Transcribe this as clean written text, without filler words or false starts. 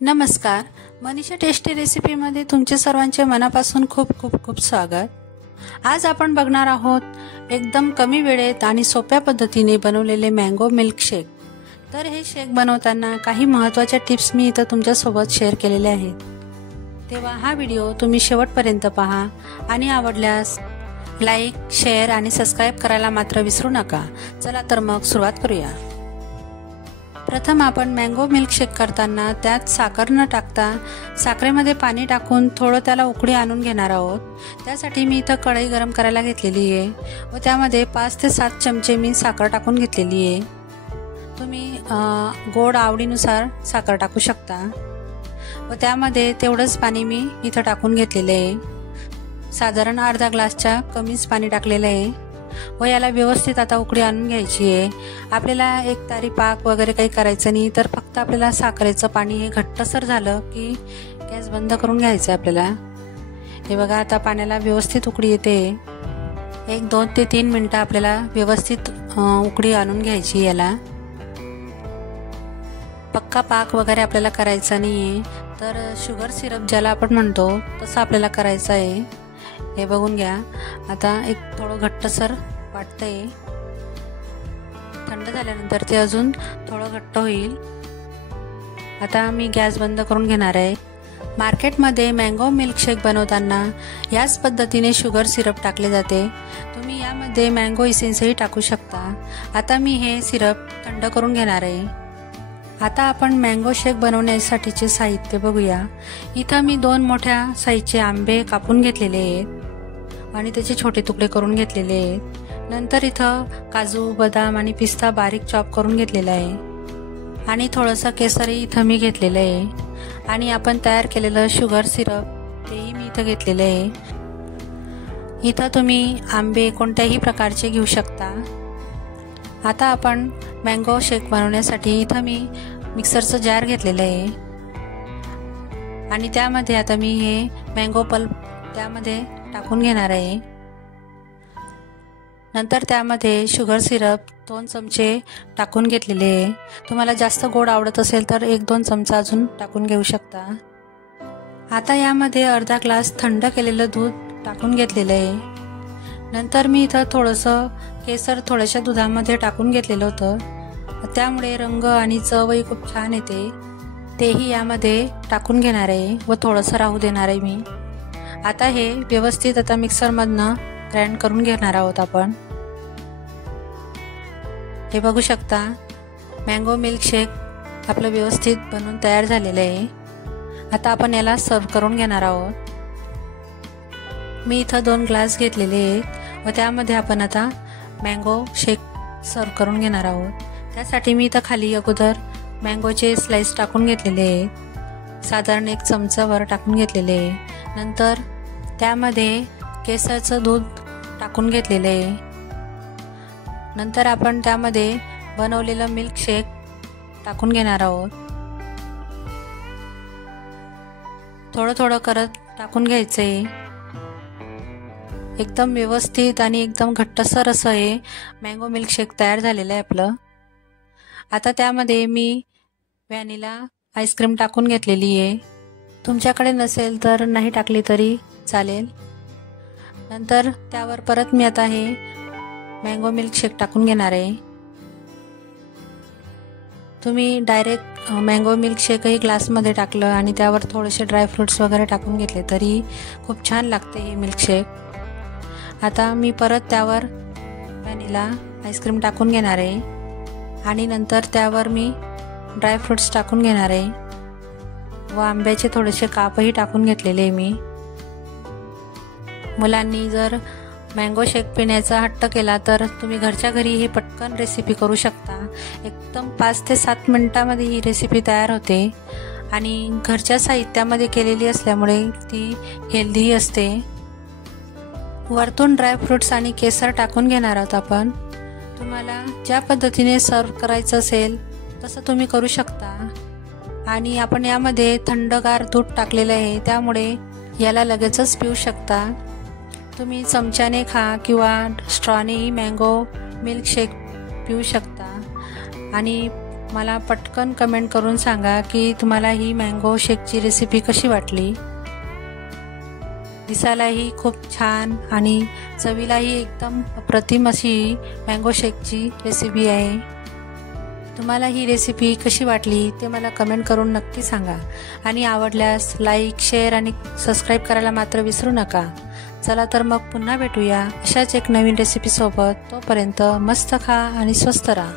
नमस्कार. मनीषा टेस्टी रेसिपीमध्ये तुमचे सर्वांचे मनापासून खूप खूप खूप स्वागत. आज आपण बघणार आहोत एकदम कमी वेळेत आणि सोप्या पद्धतीने बनवलेले मँगो मिल्कशेक. तर हे शेक बनवताना काही महत्त्वाच्या टिप्स मी इथं तुमच्यासोबत शेअर केलेल्या आहेत. तेव्हा हा व्हिडिओ तुम्ही शेवटपर्यंत पहा आणि आवडल्यास लाईक, शेअर आणि सबस्क्राईब करायला मात्र विसरू नका. चला तर मग सुरुवात करूया. प्रथम आपण मँगो मिल्कशेक करताना त्यात साखर न टाकता साखरेमध्ये पाणी टाकून थोडं त्याला उकळी आणून घेणार आहोत. त्यासाठी मी इथं कढई गरम करायला घेतलेली आहे व त्यामध्ये 5 ते 7 चमचे मी साखर टाकून घेतलेली आहे. तुम्ही गोड आवडीनुसार साखर टाकू शकता व त्यामध्ये तेवढंच पाणी मी इथं टाकून घेतलेलं आहे. साधारण अर्धा ग्लासच्या कमीच पाणी टाकलेलं आहे व याला व्यवस्थित आता उकळी आणून घ्यायची आहे. आपल्याला एक तारी पाक वगैरे काही करायचं नाही, तर फक्त आपल्याला साखरेचं पाणी हे घट्टसर झालं की गॅस बंद करून घ्यायचं आपल्याला. हे बघा, आता पाण्याला व्यवस्थित उकळी येते. 1-2 ते 3 मिनटं आपल्याला व्यवस्थित उकळी आणून घ्यायची. याला पक्का पाक वगैरे आपल्याला करायचा नाही आहे, तर शुगर सिरप ज्याला आपण म्हणतो तसं आपल्याला करायचं आहे. हे बघून घ्या, आता एक थोडं घट्टसर वाटतंय. थंड झाल्यानंतर ते अजून थोडं घट्ट होईल. आता मी गॅस बंद करून घेणार आहे. मार्केटमध्ये मँगो मिल्कशेक बनवताना याच पद्धतीने शुगर सिरप टाकले जाते. तुम्ही यामध्ये मँगो इसेन्सही टाकू शकता. आता मी हे सिरप थंड करून घेणार आहे. आता आपण मँगो शेक बनवण्यासाठीचे साहित्य बघूया. इथं मी 2 मोठ्या साईजचे आंबे कापून घेतलेले आहेत आणि त्याचे छोटे तुकडे करून घेतलेले आहेत. नंतर इथं काजू, बदाम आणि पिस्ता बारीक चॉप करून घेतलेला आहे आणि थोडंसं केसरही इथं मी घेतलेलं आहे आणि आपण तयार केलेलं शुगर सिरप तेही मी इथं घेतलेलं आहे. इथं तुम्ही आंबे कोणत्याही प्रकारचे घेऊ शकता. आता आपण मँगो शेक बनवण्यासाठी इथं मी मिक्सरचं जार घेतलेलं आहे आणि त्यामध्ये आता मी हे मँगो पल्प त्यामध्ये टाकून घेणार आहे. नंतर त्यामध्ये शुगर सिरप 2 चमचे टाकून घेतलेले आहे. तुम्हाला जास्त गोड आवडत असेल तर 1-2 चमचा अजून टाकून घेऊ शकता. आता यामध्ये अर्धा ग्लास थंड केलेलं दूध टाकून घेतलेलं आहे. नंतर मी इथं थोडंसं केसर थोड्याशा दुधामध्ये टाकून घेतलेलं होतं, त्यामुळे रंग आणि चवही खूप छान येते. तेही यामध्ये टाकून घेणार आहे व थोडंसं राहू देणार आहे मी. आता हे व्यवस्थित आता मिक्सरमधनं ग्राइंड करून घेणार आहोत आपण. हे बघू शकता, मँगो मिल्कशेक आपलं व्यवस्थित बनवून तयार झालेलं आहे. आता आपण याला सर्व करून घेणार आहोत. मी इथं 2 ग्लास घेतलेले आहेत व त्यामध्ये आपण आता मँगो शेक सर्व करून घेणार आहोत. त्यासाठी मी इथं खाली अगोदर मँगोचे स्लाइस टाकून घेतलेले आहेत. साधारण 1 चमचाभर टाकून घेतलेले आहे. नंतर त्यामध्ये केसरचं दूध टाकून घेतलेलं आहे. नंतर आपण त्यामध्ये बनवलेलं मिल्कशेक टाकून घेणार आहोत. थोडं थोडं करत टाकून घ्यायचं आहे. एकदम व्यवस्थित आणि एकदम घट्टसर असं हे मँगो मिल्कशेक तयार झालेलं आहे आपलं. आता त्यामध्ये मी व्हॅनिला आईस्क्रीम टाकून घेतलेली आहे. तुमच्याकडे नसेल तर नाही टाकली तरी चालेल. नंतर त्यावर परत मी आता हे मँगो मिल्कशेक टाकून घेणार आहे. तुम्ही डायरेक्ट मँगो मिल्कशेकही ग्लासमध्ये टाकलं आणि त्यावर थोडेसे ड्रायफ्रूट्स वगैरे टाकून घेतले तरी खूप छान लागते हे मिल्कशेक. आता मी परत त्यावर व्हॅनिला आईस्क्रीम टाकून घेणार आहे आणि नंतर त्यावर मी ड्रायफ्रूट्स टाकून घेणार आहे व आंब्याचे थोडेसे कापही टाकून घेतलेले आहे मी. मुलांनी जर मँगो शेक पिण्याचा हट्ट केला तर तुम्ही घरच्या घरी ही पटकन रेसिपी करू शकता. एकदम 5 ते 7 मिनिटांमध्ये ही रेसिपी तयार होते आणि घरच्या साहित्यामध्ये केलेली असल्यामुळे ती हेल्दीही असते. वरतून ड्रायफ्रूट्स आणि केसर टाकून घेणार आहोत आपण. तुम्हाला ज्या पद्धतीने सर्व करायचं असेल तसं तुम्ही करू शकता. आणि आपण यामध्ये थंडगार दूध टाकलेलं आहे, त्यामुळे याला लगेचच पिऊ शकता. तुम्ही चमच्याने खा किंवा स्ट्रॉनेही मँगो मिल्कशेक पिऊ शकता आणि मला पटकन कमेंट करून सांगा की तुम्हाला ही मँगो शेकची रेसिपी कशी वाटली। दिसायलाही खूप छान आणि चवीलाही एकदम अप्रतिम अशी मँगो शेकची रेसिपी आहे। तुम्हाला ही रेसिपी कशी वाटली ते मला कमेंट करून नक्की सांगा आणि आवडल्यास लाईक, शेअर आणि सबस्क्राईब करायला मात्र विसरू नका। चला तर मग पुन्हा भेटूया अशाच एक नवीन रेसिपी सोबत। तोपर्यंत मस्त खा आणि स्वस्त राहा।